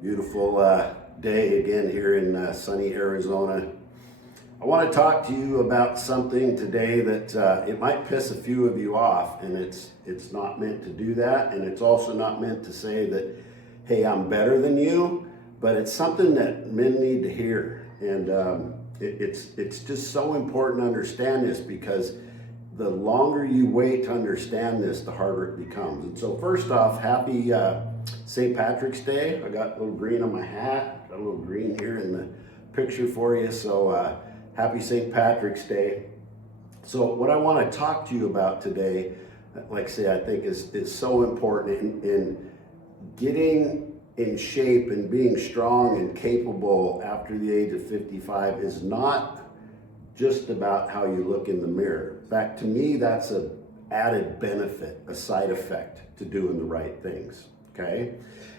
Beautiful day again here in sunny Arizona. I want to talk to you about something today that it might piss a few of you off, and it's not meant to do that, and it's also not meant to say that, hey, I'm better than you, but it's something that men need to hear, and it's just so important to understand this because the longer you wait to understand this, the harder it becomes. And so first off, happy St. Patrick's Day. I got a little green on my hat, got a little green here in the picture for you. So happy St. Patrick's Day. So what I want to talk to you about today, like I say, I think is so important in getting in shape and being strong and capable after the age of 55 is not just about how you look in the mirror. In fact, to me, that's an added benefit, a side effect to doing the right things, okay?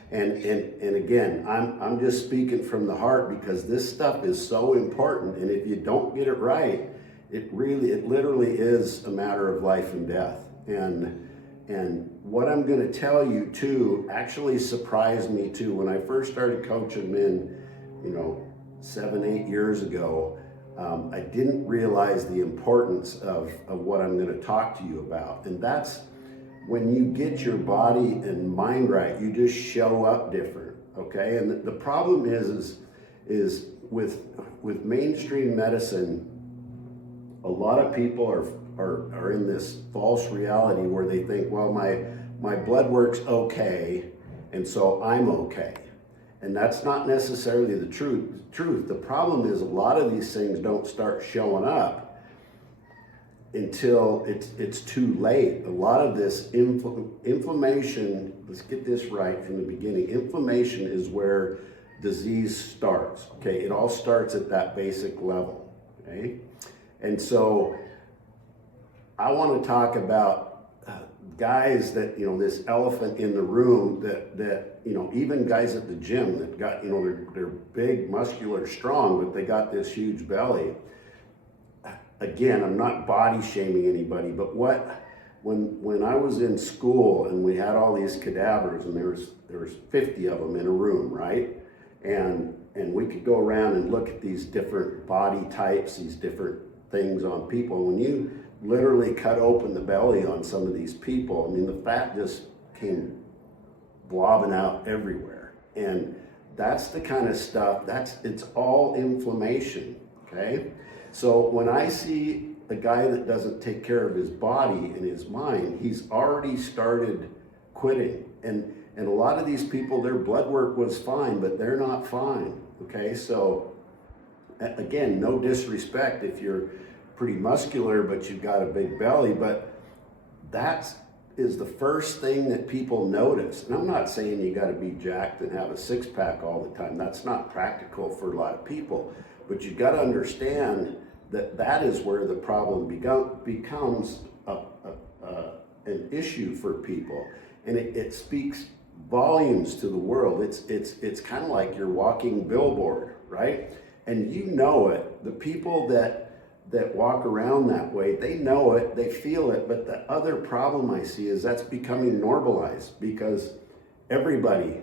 And again, I'm just speaking from the heart because this stuff is so important, and if you don't get it right, it literally is a matter of life and death. And what I'm gonna tell you too actually surprised me too. When I first started coaching men, 7-8 years ago, I didn't realize the importance of what I'm going to talk to you about. And that's when you get your body and mind right, you just show up different, okay? And the problem is with mainstream medicine, a lot of people are in this false reality where they think, well, my blood work's okay, and so I'm okay. And that's not necessarily the truth. The problem is a lot of these things don't start showing up until it's too late. A lot of this inflammation, let's get this right from the beginning. Inflammation is where disease starts, okay? It all starts at that basic level, okay? And so I want to talk about guys that, this elephant in the room that even guys at the gym that got, they're big, muscular, strong, but they got this huge belly. Again, I'm not body shaming anybody, but when I was in school and we had all these cadavers and there was 50 of them in a room, right? And we could go around and look at these different body types, these different things on people. When you literally cut open the belly on some of these people, I mean, the fat just came blobbing out everywhere. And that's the kind of stuff, it's all inflammation, okay? So when I see a guy that doesn't take care of his body and his mind, he's already started quitting. And a lot of these people, their blood work was fine, but they're not fine, okay? So again, no disrespect if you're pretty muscular, but you've got a big belly, but that is the first thing that people notice. And I'm not saying you got to be jacked and have a six-pack all the time. That's not practical for a lot of people, but you've got to understand that is where the problem becomes an issue for people, and it speaks volumes to the world. It's kind of like you're walking billboard, right? And you know it. The people that walk around that way, they know it, they feel it, but the other problem I see is that's becoming normalized because everybody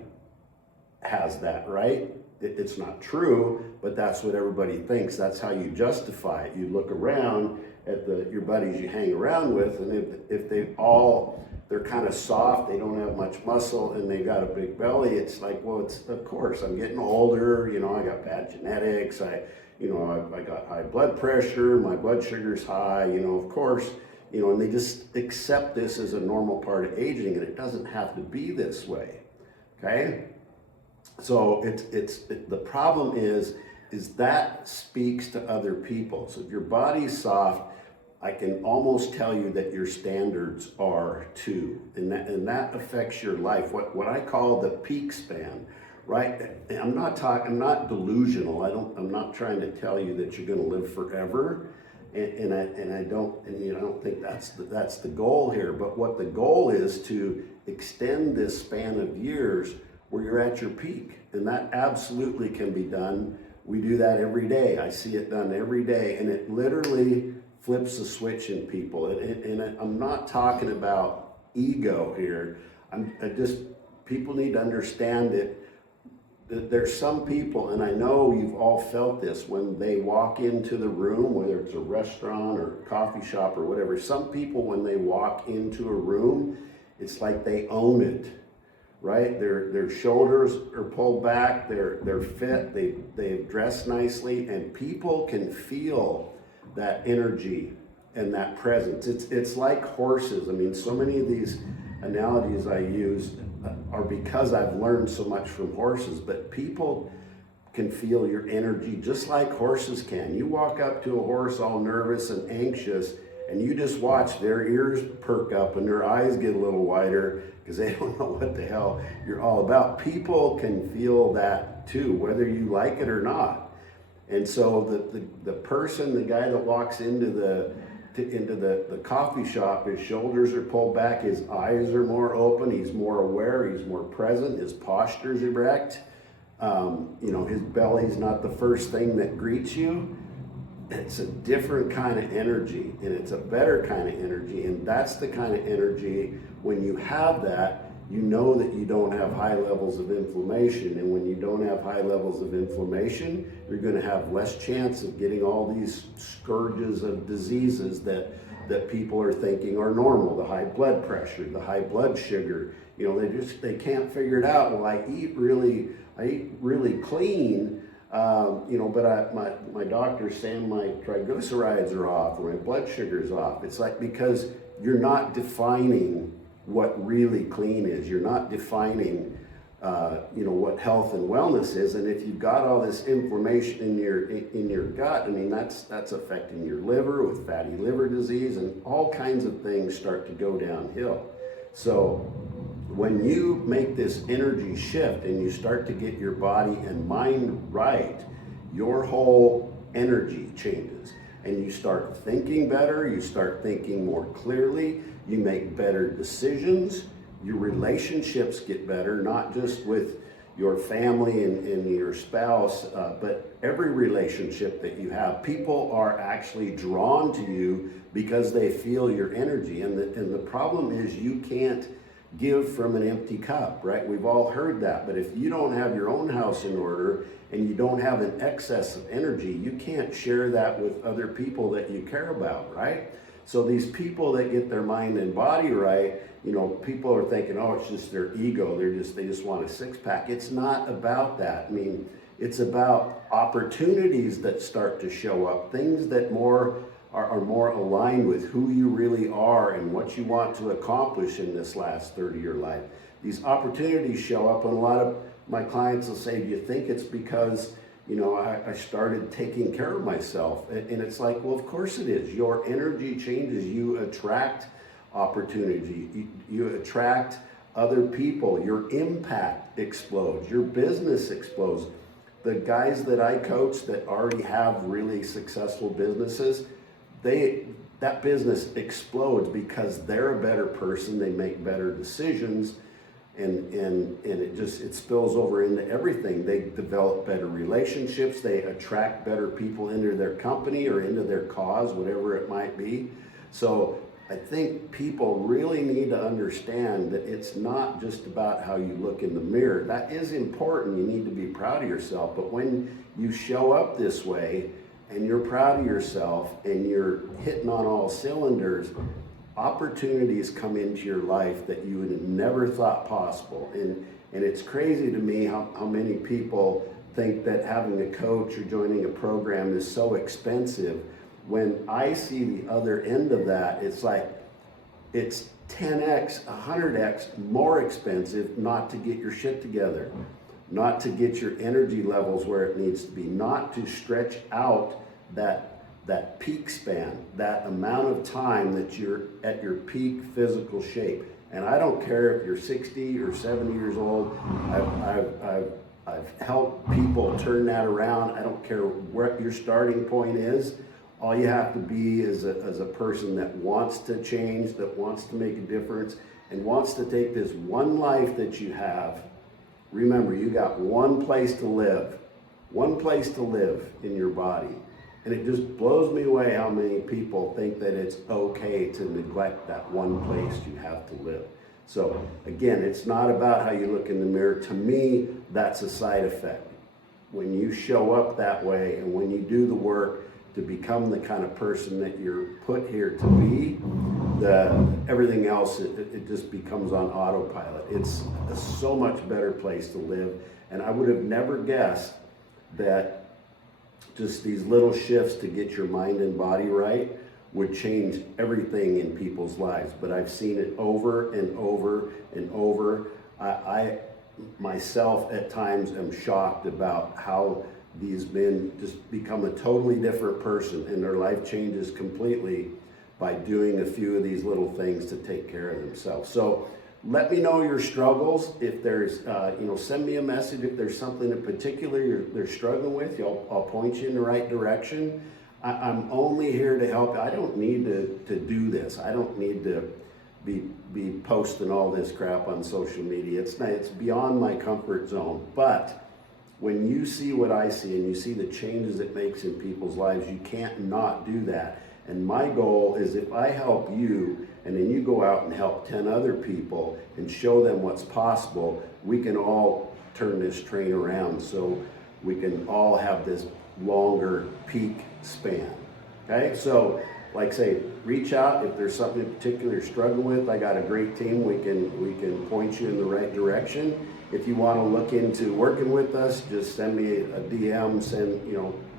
has that, right? It's not true, but that's what everybody thinks. That's how you justify it. You look around at your buddies you hang around with, and if they're kind of soft, they don't have much muscle, and they got a big belly, it's like, well, of course, I'm getting older, I got bad genetics, I got high blood pressure, my blood sugar's high, of course, and they just accept this as a normal part of aging, and it doesn't have to be this way, okay? So the problem is that speaks to other people. So if your body's soft, I can almost tell you that your standards are too, and that affects your life. What I call the peak span, right? I'm not delusional. I'm not trying to tell you that you're going to live forever, and I don't think that's the goal here. But what the goal is to extend this span of years where you're at your peak, and that absolutely can be done. We do that every day. I see it done every day, and it literally flips a switch in people. And I'm not talking about ego here. People need to understand it. there's some people, and I know you've all felt this, when they walk into the room, whether it's a restaurant or a coffee shop or whatever, some people, when they walk into a room, it's like they own it, right? Their shoulders are pulled back, they're fit, they've dressed nicely, and people can feel that energy and that presence. It's like horses. I mean, so many of these analogies I use are because I've learned so much from horses, but people can feel your energy just like horses can. You walk up to a horse all nervous and anxious, and you just watch their ears perk up and their eyes get a little wider because they don't know what the hell you're all about. People can feel that too, whether you like it or not. And so the person, the guy that walks into the coffee shop, his shoulders are pulled back, his eyes are more open, he's more aware, he's more present, his posture's erect. His belly's not the first thing that greets you. It's a different kind of energy, and it's a better kind of energy, and that's the kind of energy, when you have that, you know that you don't have high levels of inflammation, and when you don't have high levels of inflammation, you're going to have less chance of getting all these scourges of diseases that people are thinking are normal, the high blood pressure, the high blood sugar. They can't figure it out. Well, I eat really clean, but my doctor's saying my triglycerides are off or my blood sugar's off. It's like, because you're not defining what really clean is. You're not defining, what health and wellness is. And if you've got all this inflammation in your gut, I mean, that's affecting your liver with fatty liver disease, and all kinds of things start to go downhill. So when you make this energy shift and you start to get your body and mind right, your whole energy changes, and you start thinking better, you start thinking more clearly, you make better decisions, your relationships get better, not just with your family and your spouse, but every relationship that you have. People are actually drawn to you because they feel your energy, and the problem is you can't give from an empty cup, right? We've all heard that, but if you don't have your own house in order and you don't have an excess of energy, you can't share that with other people that you care about, right? So these people that get their mind and body right, people are thinking, oh, it's just their ego. They just want a six pack. It's not about that. I mean, it's about opportunities that start to show up, things that are more aligned with who you really are and what you want to accomplish in this last third of your life. These opportunities show up, and a lot of my clients will say, do you think it's because I started taking care of myself? And it's like, well, of course it is. Your energy changes. You attract opportunity. You attract other people. Your impact explodes. Your business explodes. The guys that I coach that already have really successful businesses, that business explodes because they're a better person. They make better decisions. And it spills over into everything. They develop better relationships. They attract better people into their company or into their cause, whatever it might be. So I think people really need to understand that it's not just about how you look in the mirror. That is important. You need to be proud of yourself. But when you show up this way and you're proud of yourself and you're hitting on all cylinders, opportunities come into your life that you would have never thought possible. And it's crazy to me how many people think that having a coach or joining a program is so expensive. When I see the other end of that, it's like it's 10x, 100x more expensive not to get your shit together, not to get your energy levels where it needs to be, not to stretch out that peak span, that amount of time that you're at your peak physical shape. And I don't care if you're 60 or 70 years old. I've helped people turn that around. I don't care what your starting point is. All you have to be is a person that wants to change, that wants to make a difference, and wants to take this one life that you have. Remember, you got one place to live in your body. And it just blows me away how many people think that it's okay to neglect that one place you have to live. So again, it's not about how you look in the mirror. To me, that's a side effect. When you show up that way and when you do the work to become the kind of person that you're put here to be, everything else, it just becomes on autopilot. It's a so much better place to live. And I would have never guessed that just these little shifts to get your mind and body right would change everything in people's lives. But I've seen it over and over and over. I myself at times am shocked about how these men just become a totally different person and their life changes completely by doing a few of these little things to take care of themselves. So let me know your struggles. If there's, send me a message if there's something in particular they're struggling with. I'll point you in the right direction. I'm only here to help. I don't need to do this. I don't need to be posting all this crap on social media. It's beyond my comfort zone. But when you see what I see and you see the changes it makes in people's lives, you can't not do that. And my goal is if I help you and then you go out and help 10 other people and show them what's possible, we can all turn this train around so we can all have this longer peak span. Okay, so like I say, reach out if there's something in particular you're struggling with. I got a great team. We can point you in the right direction. If you want to look into working with us, just send me a DM, send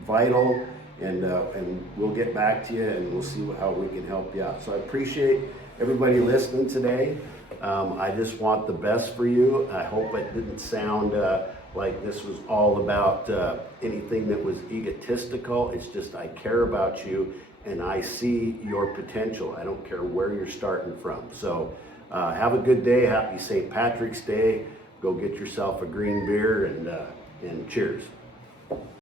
Vital, and we'll get back to you and we'll see how we can help you out. So I appreciate everybody listening today. I just want the best for you. I hope it didn't sound like this was all about anything that was egotistical. It's just I care about you and I see your potential. I don't care where you're starting from. So have a good day. Happy St. Patrick's Day. Go get yourself a green beer and cheers.